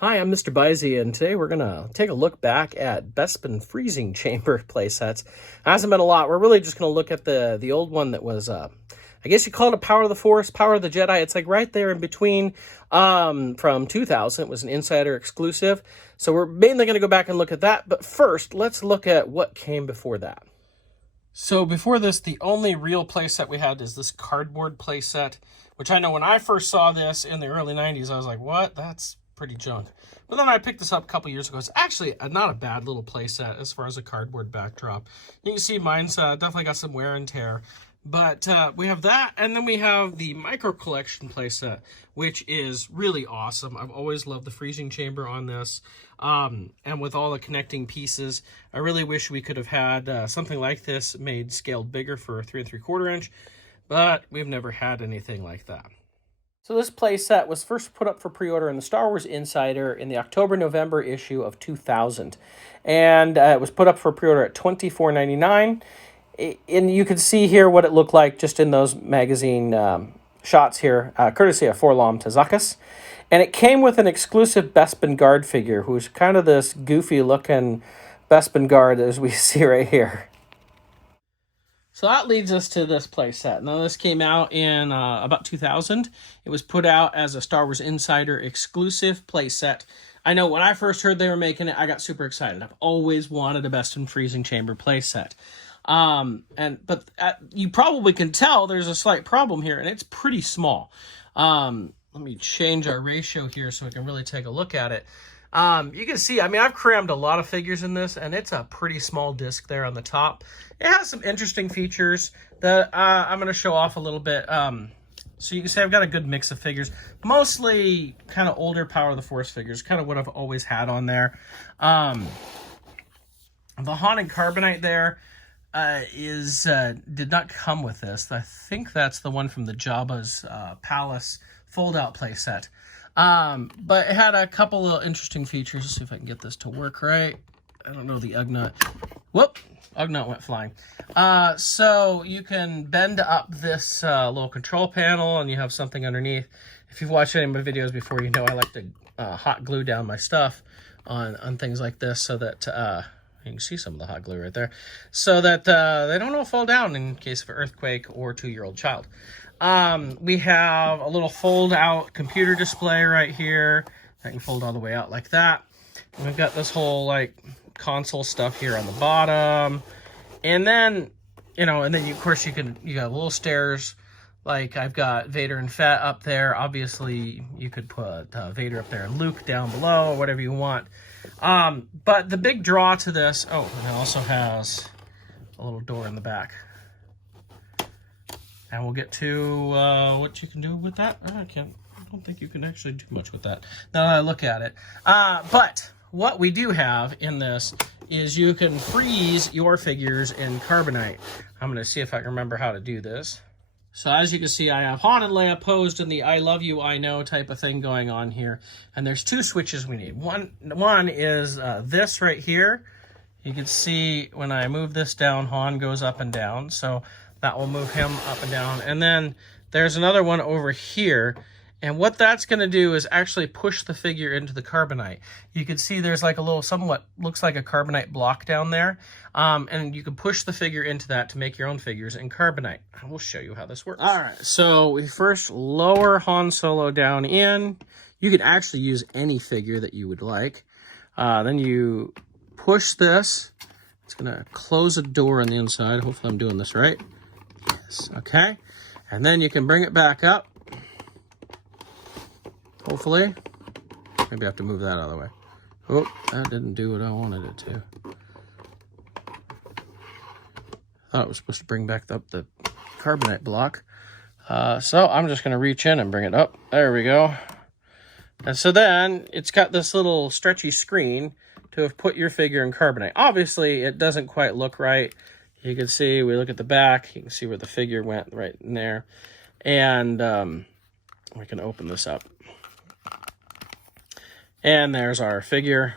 Hi, I'm MrByZ, and today we're going to take a look back at Bespin Freezing Chamber playsets. Hasn't been a lot. We're really just going to look at the old one that was, I guess you call it a Power of the Force, Power of the Jedi. It's like right there in between from 2000. It was an Insider exclusive. So we're mainly going to go back and look at that. But first, let's look at what came before that. So before this, the only real playset we had is this cardboard playset, which I know when I first saw this in the early 90s, I was like, what? That's pretty junk. But then I picked this up a couple years ago. It's actually not a bad little playset as far as a cardboard backdrop. You can see mine's definitely got some wear and tear. But we have that, and then we have the Micro Collection playset, which is really awesome. I've always loved the freezing chamber on this. And with all the connecting pieces, I really wish we could have had something like this made scaled bigger for a 3 3/4 inch, but we've never had anything like that. So this playset was first put up for pre-order in the Star Wars Insider in the October-November issue of 2000. And it was put up for pre-order at $24.99. And you can see here what it looked like just in those magazine shots here, courtesy of Forlom Tazakas. And it came with an exclusive Bespin Guard figure, who's kind of this goofy-looking Bespin Guard as we see right here. So that leads us to this playset. Now, this came out in about 2000. It was put out as a Star Wars Insider exclusive playset. I know when I first heard they were making it, I got super excited. I've always wanted a Bespin Freezing Chamber playset. But you probably can tell there's a slight problem here, and it's pretty small. Let me change our ratio here so we can really take a look at it. You can see, I mean, I've crammed a lot of figures in this, and it's a pretty small disc there on the top. It has some interesting features that I'm going to show off a little bit. So you can see I've got a good mix of figures, mostly kind of older Power of the Force figures, kind of what I've always had on there. The Haunted Carbonite there did not come with this. I think that's the one from the Jabba's Palace fold-out playset. But it had a couple of interesting features. Let's see if I can get this to work right. I don't know the Ugnut. Whoop! Ugnut went flying. So you can bend up this little control panel, and you have something underneath. If you've watched any of my videos before, you know I like to hot glue down my stuff on things like this so that you can see some of the hot glue right there, so that they don't all fall down in case of an earthquake or 2-year-old child. We have a little fold-out computer display right here. I can fold all the way out like that. And we've got this whole, like, console stuff here on the bottom. And then, of course, you got little stairs. Like, I've got Vader and Fett up there. Obviously, you could put Vader up there and Luke down below, or whatever you want. But the big draw to this, and it also has a little door in the back. And we'll get to what you can do with that. I don't think you can actually do much with that now that I look at it. But what we do have in this is you can freeze your figures in Carbonite. I'm going to see if I can remember how to do this. So as you can see, I have Han and Leia posed in the I love you, I know type of thing going on here. And there's 2 switches we need. One is this right here. You can see when I move this down, Han goes up and down. So that will move him up and down. And then there's another one over here. And what that's going to do is actually push the figure into the Carbonite. You can see there's like a little, somewhat looks like a Carbonite block down there. And you can push the figure into that to make your own figures in Carbonite. I will show you how this works. All right, so we first lower Han Solo down in. You can actually use any figure that you would like. Then you push this. It's going to close a door on the inside. Hopefully I'm doing this right. Yes, okay. And then you can bring it back up. Hopefully. Maybe I have to move that out of the way. Oh, that didn't do what I wanted it to. Thought it was supposed to bring back up the Carbonite block. So I'm just going to reach in and bring it up. There we go. And so then it's got this little stretchy screen to have put your figure in Carbonite. Obviously, it doesn't quite look right. You can see, we look at the back, you can see where the figure went right in there. And we can open this up. And there's our figure.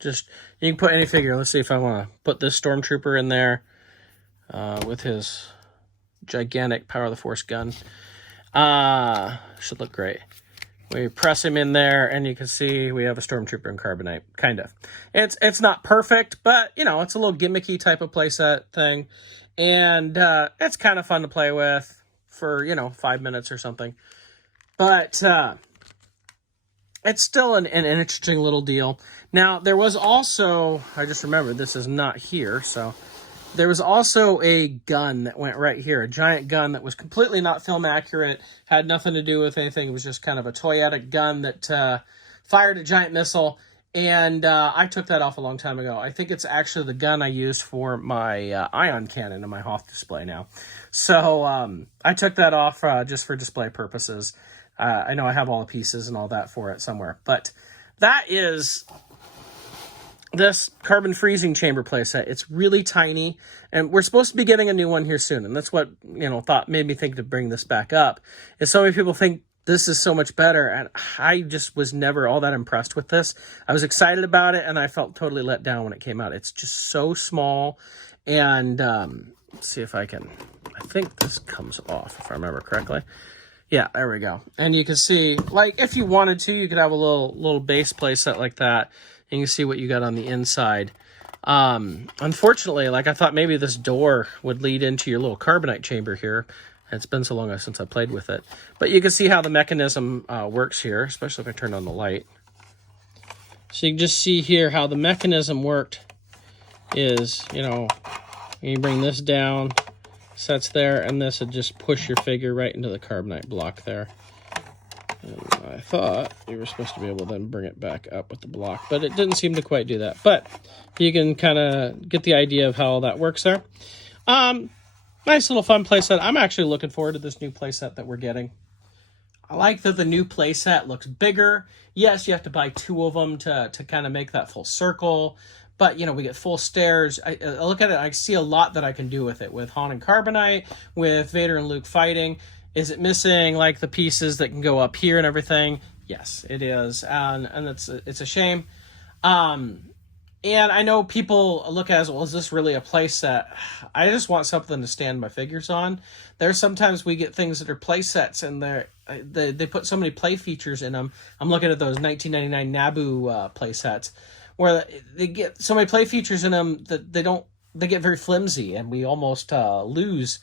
Just, you can put any figure. Let's see if I want to put this Stormtrooper in there with his gigantic Power of the Force gun. Should look great. We press him in there, and you can see we have a Stormtrooper in Carbonite, kind of. It's not perfect, but, you know, it's a little gimmicky type of playset thing. And it's kind of fun to play with for, you know, 5 minutes or something. But it's still an interesting little deal. Now, there was also, I just remembered, this is not here, so... There was also a gun that went right here, a giant gun that was completely not film accurate, had nothing to do with anything. It was just kind of a toyetic gun that fired a giant missile, and I took that off a long time ago. I think it's actually the gun I used for my ion cannon in my Hoth display now. So I took that off just for display purposes. I know I have all the pieces and all that for it somewhere, but that is... this carbon freezing chamber playset. It's really tiny, and we're supposed to be getting a new one here soon. And that's what, you know, made me think to bring this back up. Is so many people think this is so much better, and I just was never all that impressed with this. I was excited about it, and I felt totally let down when it came out. It's just so small, and let's see if I think this comes off, if I remember correctly. Yeah, there we go. And you can see, like, if you wanted to, you could have a little base playset like that. And you can see what you got on the inside. Unfortunately, like I thought maybe this door would lead into your little carbonite chamber here. It's been so long since I played with it. But you can see how the mechanism works here, especially if I turn on the light. So you can just see here how the mechanism worked is, you know, you bring this down, sets there, and this would just push your figure right into the carbonite block there. And I thought you were supposed to be able to then bring it back up with the block, but it didn't seem to quite do that. But you can kind of get the idea of how all that works there. Nice little fun playset. I'm actually looking forward to this new playset that we're getting. I like that the new playset looks bigger. Yes, you have to buy 2 of them to kind of make that full circle. But, you know, we get full stairs. I look at it, I see a lot that I can do with it. With Han and Carbonite, with Vader and Luke fighting. Is it missing, like, the pieces that can go up here and everything? Yes, it is. And it's a shame. And I know people look at it as, well, is this really a play set? I just want something to stand my figures on. There's sometimes we get things that are play sets, and they put so many play features in them. I'm looking at those 1999 Naboo play sets, where they get so many play features in them that they get very flimsy, and we almost lose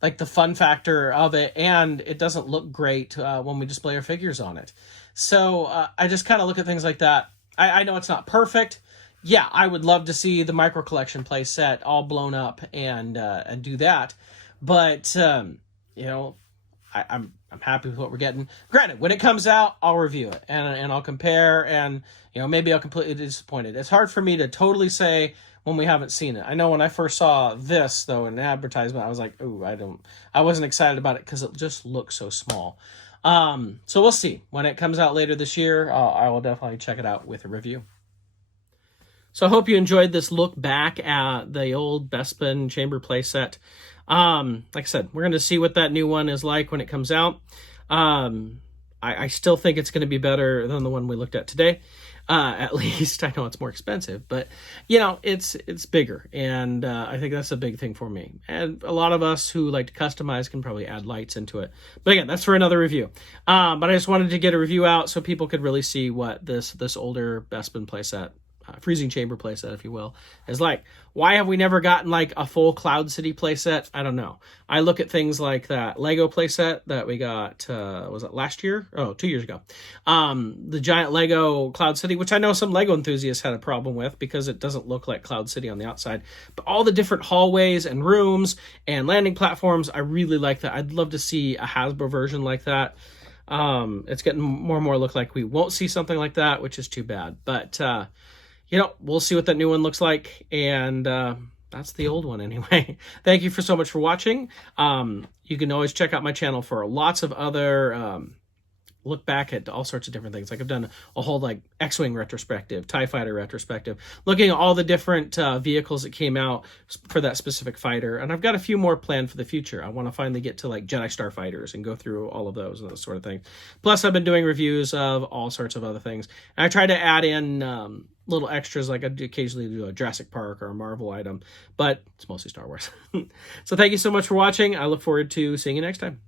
like the fun factor of it, and it doesn't look great when we display our figures on it. So I just kind of look at things like that. I know it's not perfect. Yeah, I would love to see the micro collection play set all blown up and do that. But you know, I'm happy with what we're getting. Granted, when it comes out, I'll review it and I'll compare, and you know, maybe I'll completely be disappointed. It's hard for me to totally say when we haven't seen it. I know when I first saw this though in the advertisement, I was like, "Ooh, I wasn't excited about it because it just looks so small." So we'll see when it comes out later this year. I will definitely check it out with a review. So I hope you enjoyed this look back at the old Bespin Chamber playset. Like I said, we're going to see what that new one is like when it comes out. I still think it's going to be better than the one we looked at today. At least I know it's more expensive, but you know, it's bigger, and I think that's a big thing for me. And a lot of us who like to customize can probably add lights into it. But again, that's for another review. But I just wanted to get a review out so people could really see what this older Bespin playset, freezing chamber playset, if you will, is like. Why have we never gotten like a full Cloud City playset? I don't know. I look at things like that Lego playset that we got, was it last year? Oh, 2 years ago. The giant Lego Cloud City, which I know some Lego enthusiasts had a problem with because it doesn't look like Cloud City on the outside. But all the different hallways and rooms and landing platforms, I really like that. I'd love to see a Hasbro version like that. It's getting more and more look like we won't see something like that, which is too bad. But, you know, we'll see what that new one looks like, and that's the old one anyway. Thank you so much for watching. You can always check out my channel for lots of other look back at all sorts of different things. Like I've done a whole like X-Wing retrospective, TIE Fighter retrospective, looking at all the different vehicles that came out for that specific fighter. And I've got a few more planned for the future. I want to finally get to like Jedi Starfighters and go through all of those and those sort of things. Plus I've been doing reviews of all sorts of other things. And I try to add in little extras, like I occasionally do a Jurassic Park or a Marvel item, but it's mostly Star Wars. So thank you so much for watching. I look forward to seeing you next time.